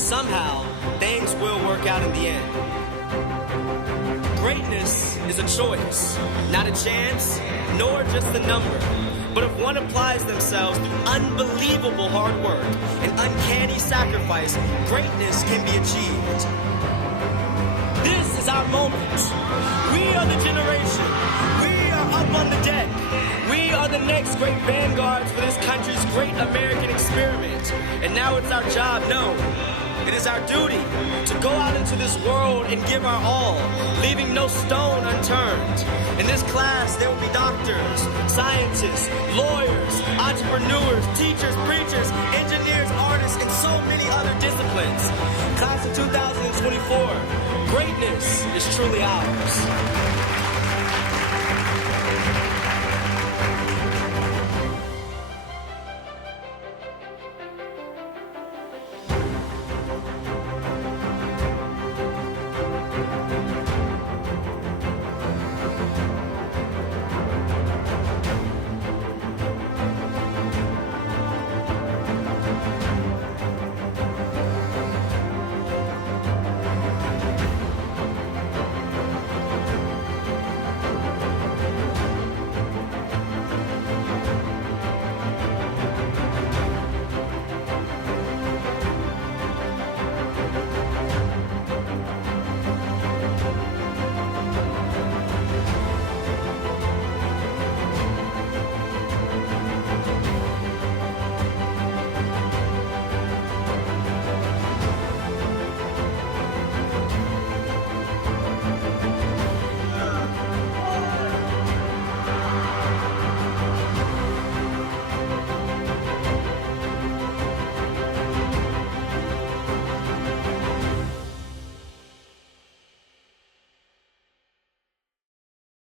somehow, things will work out in the end. Greatness is a choice, not a chance, nor just a number. But if one applies themselves through unbelievable hard work and uncanny sacrifice, greatness can be achieved. This is our moment. We are the generation. We are up on the deck. We are the next great vanguards for this country's great American experiment. And now it's our job, no, it is our duty to go out into this world and give our all, leaving no stone unturned. In this class, there will be doctors, scientists, lawyers, entrepreneurs, teachers, preachers, engineers, artists, and so many other disciplines. Class of 2024, greatness is truly ours.